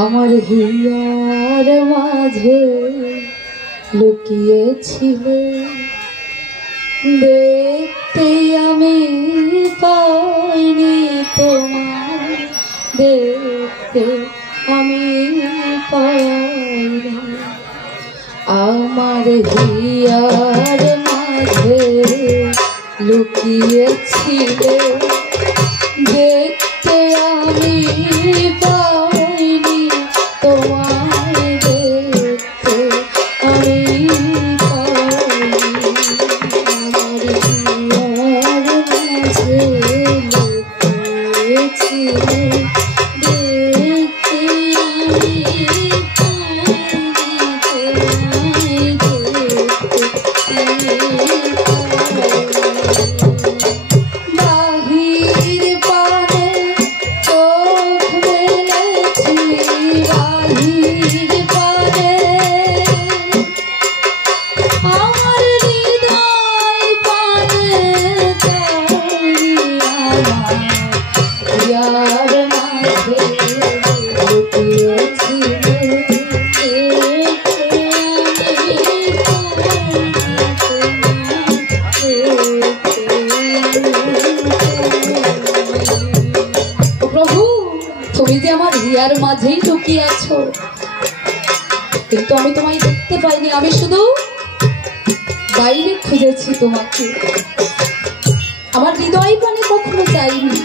আমার হিয়ার মাঝে লুকিয়েছিলে, দেখতে আমি পাইনি তোমায়, দেখতে আমি পাইনি। আমার হিয়ার মাঝে লুকিয়েছিলে, দেখতে আমি পাইনি তোমায়, দেখতে আমি পাইনি। আমার হিয়ার মাঝে লুকিয়েছিলে, দেখতে আমি পাইনি তুমি যে আমার হিয়ার মাঝেই লুকিয়ে আছো, কিন্তু আমি তোমায় দেখতে পাইনি। আমি শুধু বাইরে খুঁজেছি তোমাকে, আমার হৃদয় প্রাণে কখনো চাইনি।